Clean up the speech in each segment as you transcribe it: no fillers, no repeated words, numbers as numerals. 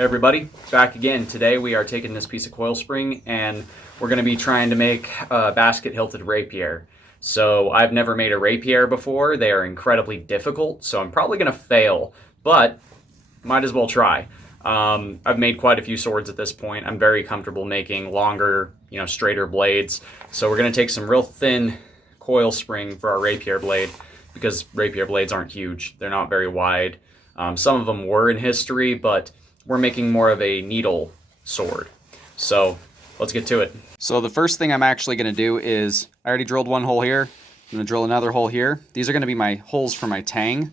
Hey everybody, back again. Today we are taking this piece of coil spring and we're going to be trying to make a basket hilted rapier. So I've never made a rapier before. They are incredibly difficult, so I'm probably going to fail, but might as well try. I've made quite a few swords at this point. I'm very comfortable making longer, straighter blades. So we're going to take some real thin coil spring for our rapier blade because rapier blades aren't huge. They're not very wide. Some of them were in history, but we're making more of a needle sword. So let's get to it. So the first thing I'm actually going to do is, I already drilled one hole here. I'm going to drill another hole here. These are going to be my holes for my tang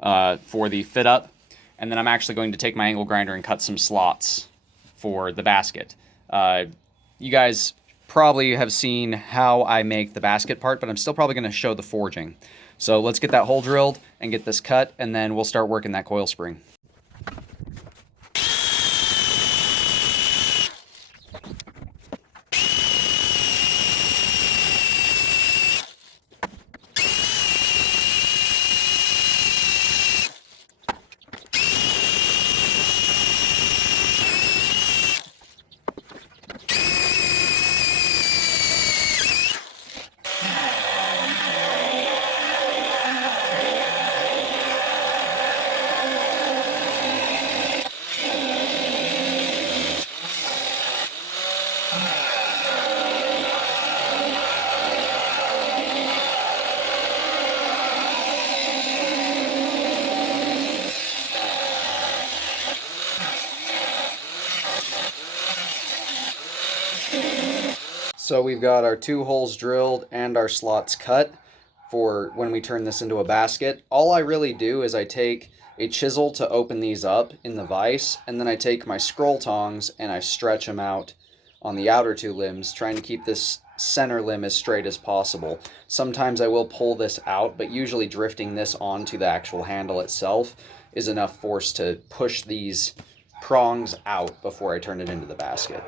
for the fit up. And then I'm actually going to take my angle grinder and cut some slots for the basket. You guys probably have seen how I make the basket part, but I'm still probably going to show the forging. So let's get that hole drilled and get this cut, and then we'll start working that coil spring. So we've got our 2 holes drilled and our slots cut for when we turn this into a basket. All I really do is I take a chisel to open these up in the vise, and then I take my scroll tongs and I stretch them out on the outer 2 limbs, trying to keep this center limb as straight as possible. Sometimes I will pull this out, but usually drifting this onto the actual handle itself is enough force to push these prongs out before I turn it into the basket.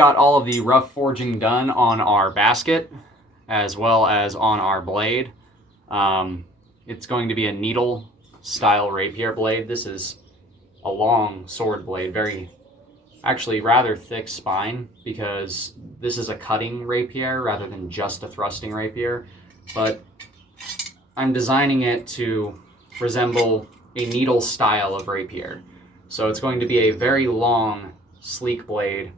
got all of the rough forging done on our basket as well as on our blade. It's going to be a needle style rapier blade. This is a long sword blade, actually rather thick spine, because this is a cutting rapier rather than just a thrusting rapier. But I'm designing it to resemble a needle style of rapier. So it's going to be a very long, sleek blade,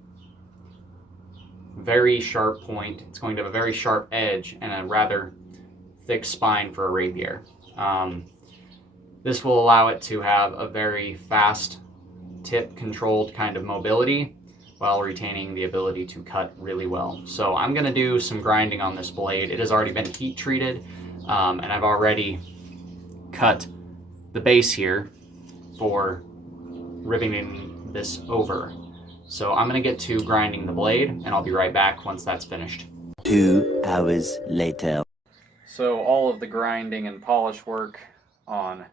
very sharp point. It's going to have a very sharp edge and a rather thick spine for a rapier. This will allow it to have a very fast tip controlled kind of mobility while retaining the ability to cut really well. So I'm going to do some grinding on this blade. It has already been heat treated, and I've already cut the base here for riveting this over. So I'm going to get to grinding the blade, and I'll be right back once that's finished. 2 hours later. So all of the grinding and polish work on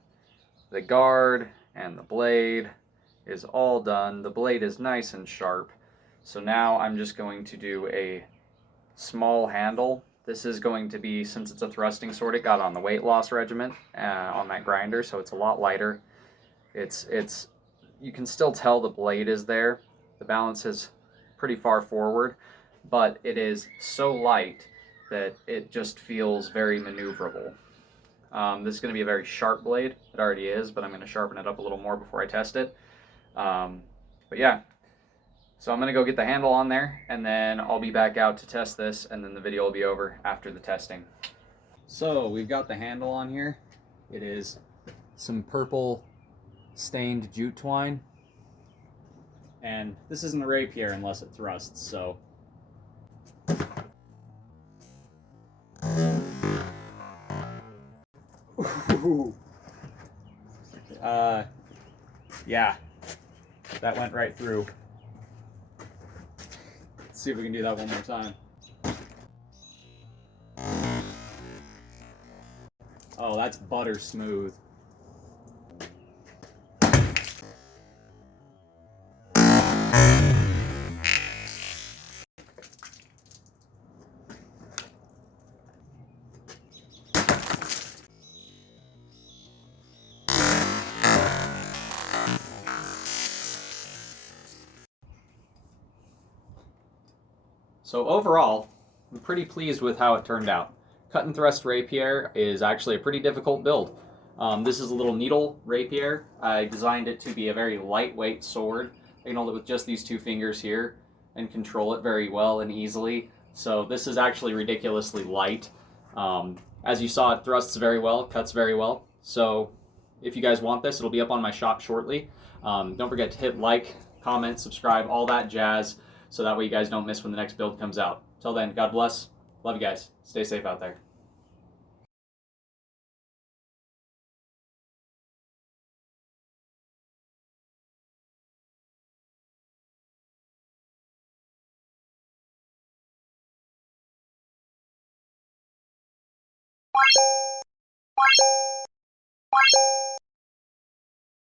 the guard and the blade is all done. The blade is nice and sharp. So now I'm just going to do a small handle. This is going to be, since it's a thrusting sword, it got on the weight loss regiment on that grinder, so it's a lot lighter. You can still tell the blade is there. The balance is pretty far forward, but it is so light that it just feels very maneuverable. This is going to be a very sharp blade. It already is, but I'm going to sharpen it up a little more before I test it. But yeah, so I'm going to go get the handle on there, and then I'll be back out to test this, and then the video will be over after the testing. So we've got the handle on here. It is some purple stained jute twine. And this isn't a rapier unless it thrusts, so. Yeah, that went right through. Let's see if we can do that one more time. Oh, that's butter smooth. So overall, I'm pretty pleased with how it turned out. Cut and thrust rapier is actually a pretty difficult build. This is a little needle rapier. I designed it to be a very lightweight sword. I can hold it with just these 2 fingers here and control it very well and easily. So this is actually ridiculously light. As you saw, it thrusts very well, cuts very well. So if you guys want this, it'll be up on my shop shortly. Don't forget to hit like, comment, subscribe, all that jazz, so that way you guys don't miss when the next build comes out. Till then, God bless. Love you guys. Stay safe out there.